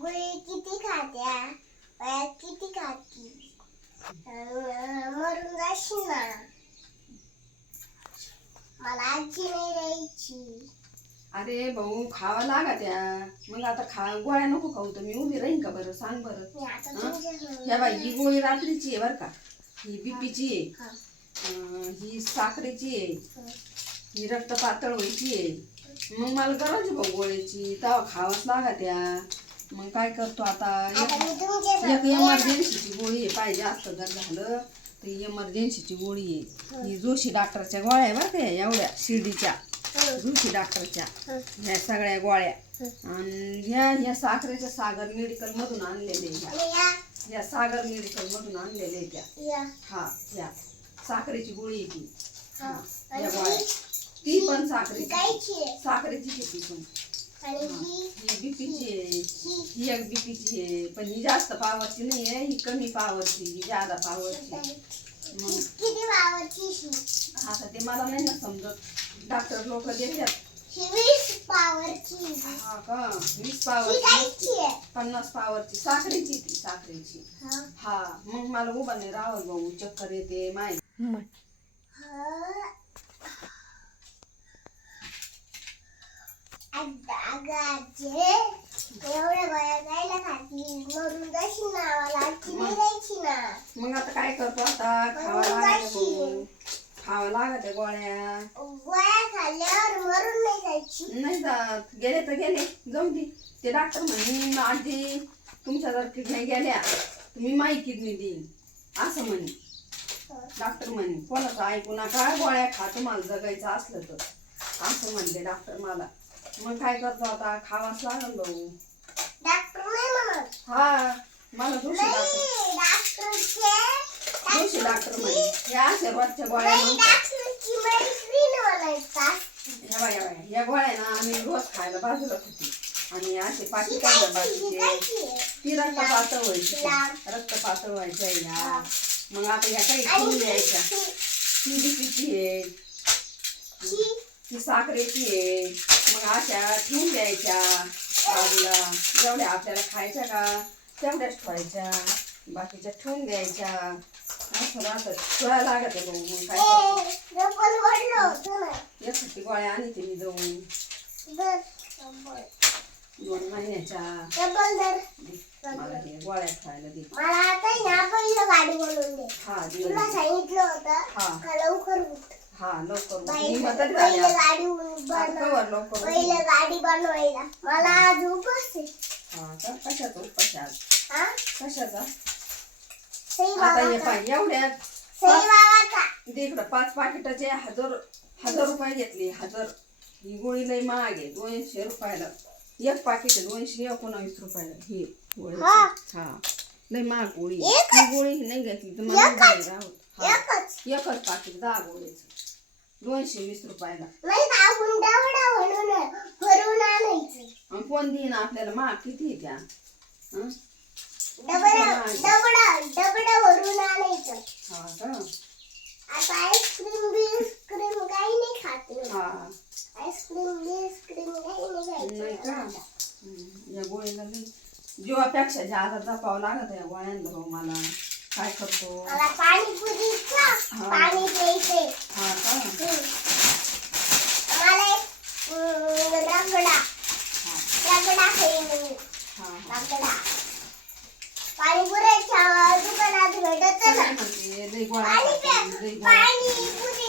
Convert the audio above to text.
गुळी किती खात्या? किती खाती? अं, मरून जाशील ना. मला आजी नाही द्यायची. अरे भाऊ खावा लागा त्या मग आता खा गोळ्या नको खाऊ तर मी उभी राहीन का बरं? सांग बरं. मी आता हं? तुमच्या या बाई ही गोळी रात्रीची आहे बरं का. ही बीपीची आहे. हा. अं, ही साखरेची आहे. हं. रक्त पातळ व्हायची आहे मग मला गरज भाऊ गोळ्याची. तेव्हा खावाच लागा त्या मग काय करतो आता? एक- इमर्जन्सीची गोळी आहे. पाहिजे असतं जर झालं तर इमर्जन्सीची गोळी आहे. ही जोशी डॉक्टरच्या गोळ्या आहे बरं का या, एवढ्या शिर्डीच्या. जोशी डॉक्टरच्या. ह्या सगळ्या गोळ्या. आणि ह्या ह्या साखरेच्या सागर मेडिकल मधून आणलेले ह्या. या? सागर मेडिकल मधून आणलेले त्या या. हा ह्या साखरेची गोळी आहे ती. हा. या गोळ्या. ही? ती पण साखरेची साखरेची आहे. ती पण. आणि हा. बीपीची आहे. ही एक बीपीची आहे. पण ही जास्त पावरची नाही आहे ही कमी पावरची ही जादा पावरची. मग आता ते मला नाही ना समजत. डॉक्टर लोक देतात. ही वीस पावरची का? वीस पावरची. कायची आहे. पन्नास पावरची. साखरेची ती साखरेची. हा. हा मग मला उभा नाही राहत भाऊ. चक्कर येते माय एवढ्या गोळ्या जायला खाती मरून जाशील ना मला आजची नाही द्यायची ना मग? आता काय करतो आता? खावा लागत खावा लागत गोळ्या. गोळ्या खाल्ल्यावर मरून नाही जायची. नाही जात. गेले तर गेले. जाऊ दे. ते डॉक्टर म्हणे आजी तुमच्या जर किडनी गेल्या. तुम्ही माई किडनी देईन. असं म्हणे. डॉक्टर म्हणे कोणाचं ऐकू नका. गोळ्या खा. तुम्हाला जगायचं असलं तर. असं म्हणले डॉक्टर मला. मग काय करतो आता? खावाच लागल भाऊ. डॉक्टर नाही म्हणत. हा. मला जोशी डॉक्टर जोशी डॉक्टर म्हणे. हे गोळ्या ह्या बाया बाया या गोळ्या ना आम्ही रोज खायला बाजूला होती आणि असे पाठी ही ही कायची आहे? ती रक्त पातळ व्हायची. रक्त पातळ व्हायच्या या. मग आता या काही ठेवून द्यायच्या. ही- ती बीपीची आहे. ही ती साखरेची आहे. मग अशा ठेवून द्यायच्या. बाजूला जेवढ्या आपल्याला खायच्या का? तेवढ्याच ठेवायच्या बाकीच्या ठेवून द्यायच्या. असं लागत आहे भाऊ मग काय गोळ्या आणि ते मी जाऊन. दोन महिन्याच्या. मला हे गोळ्या खायला दे. मला आता आहे ना पहिलं गाडी बनवून दे. हा दे. तुला सांगितलं होतं हा. का लवकर उठ. हा लवकर पहिलं गाडी बनवायला. मला आज उपवास आहे. हा का कशाचा? उपास आज हा? कशाचा? सई आता हे बाबाचा. पाय एवढ्यात सई बाबाचा. इथे इकडं पाच पाकिटाचे हजार हजार रुपये घेतले हजार. ही गोळी लई महाग आहे दोनशे रुपयाला. एक पाकिट आहे दोनशे एकोणावीस रुपयाला. ही गोळी हा. हा. लई महाग गोळी? ही गोळी नाही घेतली तर मला एकच? नाही राहत हा. एकच? एकच पाकिट दहा गोळीचं. दोनशे वीस रुपयाला. नाही म्हणून भरून आणायचं. कोण देईन आपल्याला? महाग किती आहे त्या? हं? डबडा डबडा डबडा भरून आणायचं. हा का? आता आईस्क्रीम बिस्क्रीम काही नाही खात मी. हा. आईस्क्रीम बिस्क्रीम काही नाही नाही का? खायचं हं, या गोळीला लई जीवापेक्षा जादा जपावं लागत या गोळ्यांना भाऊ मला. काय करतो? मला पाणीपुरी हा. पाणी हा का? हम्म. मला एक हम्म, रगडा. हा. रगडा खाईन मी. हा रगडा. पाणीपुऱ्याच्या दुकानात भेटत ना लई पाणी लई पाणीपुरी